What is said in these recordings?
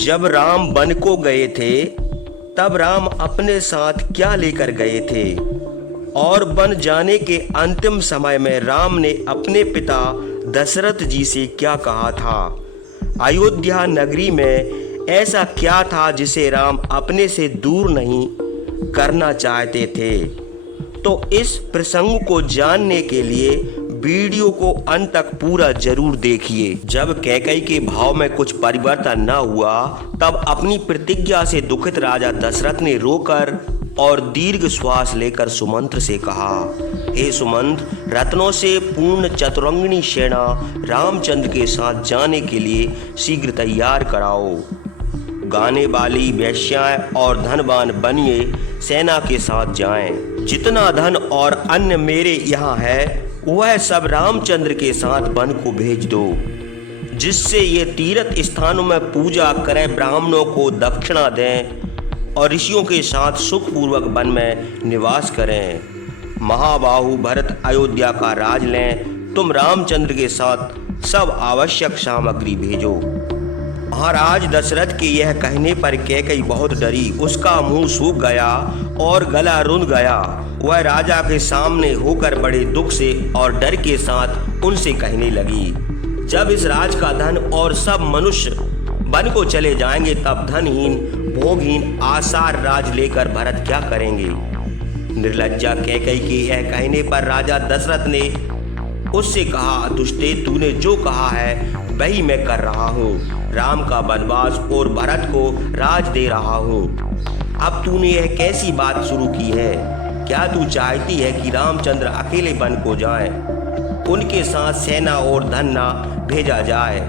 जब राम वन को गए थे तब राम अपने साथ क्या लेकर गए थे और वन जाने के अंतिम समय में राम ने अपने पिता दशरथ जी से क्या कहा था। अयोध्या नगरी में ऐसा क्या था जिसे राम अपने से दूर नहीं करना चाहते थे। तो इस प्रसंग को जानने के लिए वीडियो को अंत तक पूरा जरूर देखिए। जब कैकेयी के भाव में कुछ परिवर्तन न हुआ तब अपनी प्रतिज्ञा से दुखित राजा दशरथ ने रोकर और दीर्घ श्वास लेकर सुमंत्र से कहा, हे सुमंत, रत्नों से पूर्ण चतुरंगिणी सेना रामचंद्र के साथ जाने के लिए शीघ्र तैयार कराओ। गाने वाली वेश्याएं और धनवान बनिए सेना के साथ जाएं। जितना धन और अन्न मेरे यहाँ है वह सब रामचंद्र के साथ वन को भेज दो, जिससे ये तीर्थ स्थानों में पूजा करें, ब्राह्मणों को दक्षिणा दें और ऋषियों के साथ सुखपूर्वक वन में निवास करें। महाबाहु भरत अयोध्या का राज लें। तुम रामचंद्र के साथ सब आवश्यक सामग्री भेजो। महाराज दशरथ के यह कहने पर कैकेयी बहुत डरी। उसका मुंह सूख गया और गला रुंध गया। वह राजा के सामने होकर बड़े दुख से और डर के साथ उनसे कहने लगी, जब इस राज का धन और सब मनुष्य वन को चले जाएंगे तब धनहीन भोगहीन आसार राज लेकर भरत क्या करेंगे। निर्लज्जा कैकेयी के यह कहने पर राजा दशरथ ने उससे कहा, दुष्टे, तूने जो कहा है वही मैं कर रहा हूँ। राम का वनवास और भरत को राज दे रहा हूँ। अब तूने यह कैसी बात शुरू की है? क्या तू चाहती है कि रामचंद्र अकेले वन को जाएं? उनके साथ सेना और धन ना भेजा जाए।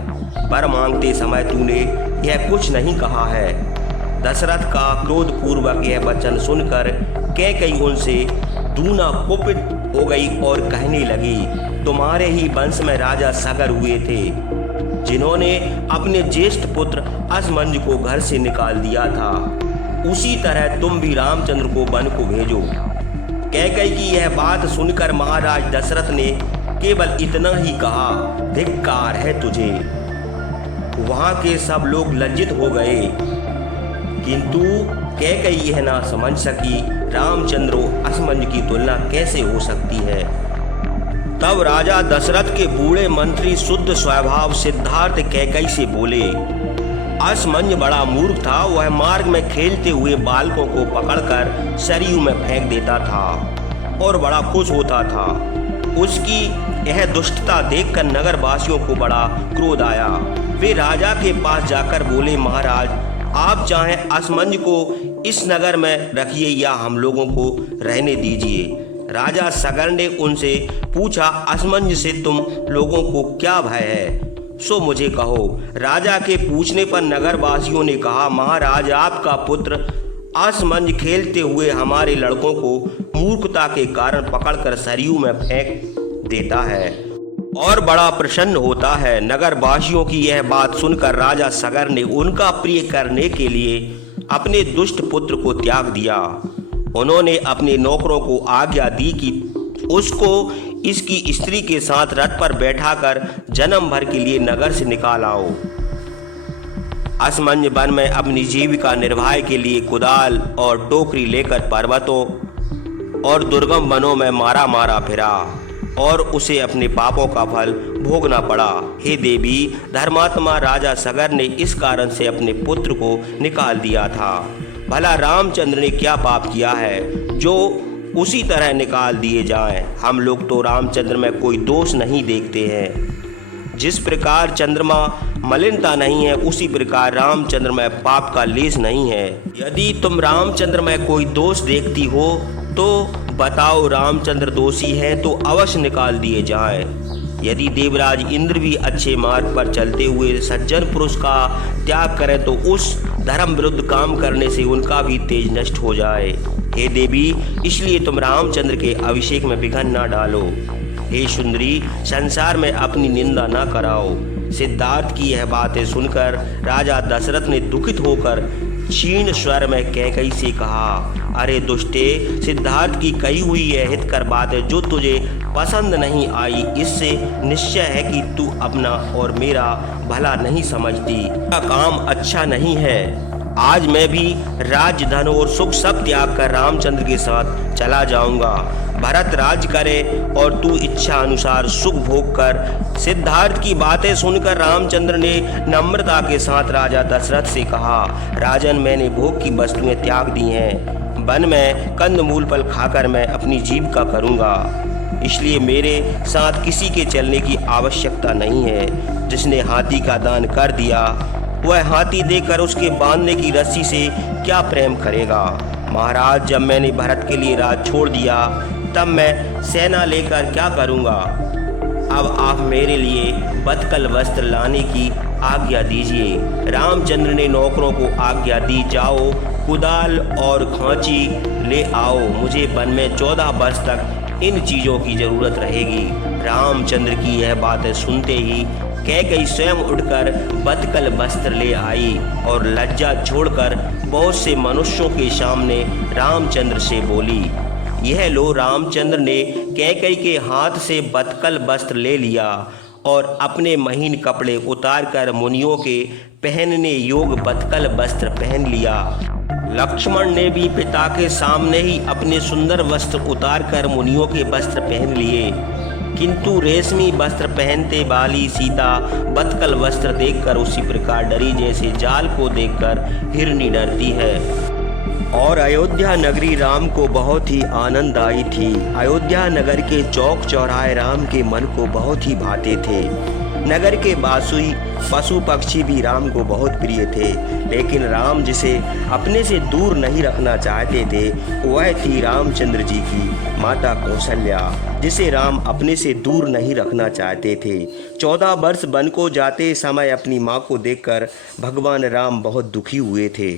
वर मांगते समय तूने यह कुछ नहीं कहा है। दशरथ का क्रोधपूर्वक यह वचन सुनकर कैकेयी उनसे दूना कुपित हो गई और कहने लगी, तुम्हारे ही वंश में राजा सगर हुए थे जिन्होंने अपने ज्येष्ठ पुत्र असमंज को घर से निकाल दिया था। उसी तरह तुम भी रामचंद्र को वन को भेजो। कैकेयी की यह बात सुनकर महाराज दशरथ ने केवल इतना ही कहा, धिक्कार है तुझे। वहां के सब लोग लज्जित हो गए, किंतु कैकेयी यह ना समझ सकी रामचंद्र असमंज की तुलना कैसे हो सकती है। तब राजा दशरथ के बूढ़े मंत्री शुद्ध स्वभाव सिद्धार्थ कैकेयी से बोले, असमंज बड़ा मूर्ख था। वह मार्ग में खेलते हुए बालकों को पकड़कर सरयू में फेंक देता था और बड़ा खुश होता था। उसकी यह दुष्टता देखकर नगर वासियों को बड़ा क्रोध आया। वे राजा के पास जाकर बोले, महाराज, आप चाहें असमंज को इस नगर में रखिए या हम लोगों को रहने दीजिए। राजा सगर ने उनसे पूछा, असमंज से तुम लोगों को क्या भय है, सो मुझे कहो। राजा के पूछने पर नगर वासियों ने कहा, महाराज, आपका पुत्र असमंज खेलते हुए हमारे लड़कों को मूर्खता के कारण पकड़कर सरयू में फेंक देता है और बड़ा प्रसन्न होता है। नगर वासियों की यह बात सुनकर राजा सगर ने उनका प्रिय करने के लिए अपने दुष्ट पुत्र को त्याग दिया। उन्होंने अपने नौकरों को आज्ञा दी कि उसको इसकी स्त्री के साथ रथ पर बैठाकर जन्म भर के लिए नगर से निकाल आओ। असमंज वन में अपनी जीविका निर्वाह के लिए कुदाल और टोकरी लेकर पर्वतों और दुर्गम वनों में मारा फिरा और उसे अपने पापों का फल भोगना पड़ा। हे देवी, धर्मात्मा राजा सगर ने इस कारण से अपने पुत्र को निकाल दिया था। भला रामचंद्र ने क्या पाप किया है जो उसी तरह निकाल दिए जाएं। हम लोग तो रामचंद्र में कोई दोष नहीं देखते हैं। जिस प्रकार चंद्रमा मलिनता नहीं है उसी प्रकार रामचंद्र में पाप का लेस नहीं है। यदि तुम रामचंद्र में कोई दोष देखती हो तो बताओ, रामचंद्र दोषी हैं तो अवश्य निकाल दिए जाएं। यदि देवराज इंद्र भी अच्छे मार्ग पर चलते हुए सज्जन पुरुष का त्याग करें तो उस धर्म विरुद्ध काम करने से उनका भी तेज नष्ट हो जाए। हे देवी, इसलिए तुम रामचंद्र के अभिषेक में विघ्न न डालो। हे सुंदरी, संसार में अपनी निंदा न कराओ। सिद्धार्थ की यह बातें सुनकर राजा दशरथ ने दुखित होकर क्षीण स्वर में कैकई से कहा, अरे दुष्टे, सिद्धार्थ की कही हुई यह हितकर बात है जो तुझे पसंद नहीं आई, इससे निश्चय है कि तू अपना और मेरा भला नहीं समझती। मेरा काम अच्छा नहीं है। आज मैं भी राज्य, धन और सुख सब त्याग कर रामचंद्र के साथ चला जाऊंगा। भरत राज करे और तू इच्छा अनुसार सुख भोग कर। सिद्धार्थ की बातें सुनकर रामचंद्र ने नम्रता के साथ राजा दशरथ से कहा, राजन, मैंने भोग की वस्तुएं त्याग दी हैं। वन में कंदमूल फल खाकर मैं अपनी जीविका करूंगा, इसलिए मेरे साथ किसी के चलने की आवश्यकता नहीं है। जिसने हाथी का दान कर दिया वह हाथी देकर उसके बांधने की रस्सी से क्या प्रेम करेगा। महाराज, जब मैंने भरत के लिए राज छोड़ दिया तब मैं सेना लेकर क्या करूंगा। अब आप मेरे लिए बतकल वस्त्र लाने की आज्ञा दीजिए। रामचंद्र ने नौकरों को आज्ञा दी, जाओ कुदाल और खांची ले आओ। मुझे वन में 14 वर्ष तक इन चीज़ों की जरूरत रहेगी। रामचंद्र की यह बातें सुनते ही कैकई स्वयं उठकर बतकल वस्त्र ले आई और लज्जा छोड़कर बहुत से मनुष्यों के सामने रामचंद्र से बोली, यह लो। रामचंद्र ने कैकई के हाथ से बतकल वस्त्र ले लिया और अपने महीन कपड़े उतारकर मुनियों के पहनने योग्य बतकल वस्त्र पहन लिया। लक्ष्मण ने भी पिता के सामने ही अपने सुंदर वस्त्र उतारकर मुनियों के वस्त्र पहन लिए, किंतु रेशमी वस्त्र पहनते वाली सीता बतकल वस्त्र देखकर उसी प्रकार डरी जैसे जाल को देखकर हिरनी डरती है। और अयोध्या नगरी राम को बहुत ही आनंद आई थी। अयोध्या नगर के चौक चौराहे राम के मन को बहुत ही भाते थे। नगर के बासुई पशु पक्षी भी राम को बहुत प्रिय थे, लेकिन राम जिसे अपने से दूर नहीं रखना चाहते थे वह थी रामचंद्र जी की माता कौशल्या, जिसे राम अपने से दूर नहीं रखना चाहते थे। 14 वर्ष वन को जाते समय अपनी माँ को देखकर भगवान राम बहुत दुखी हुए थे।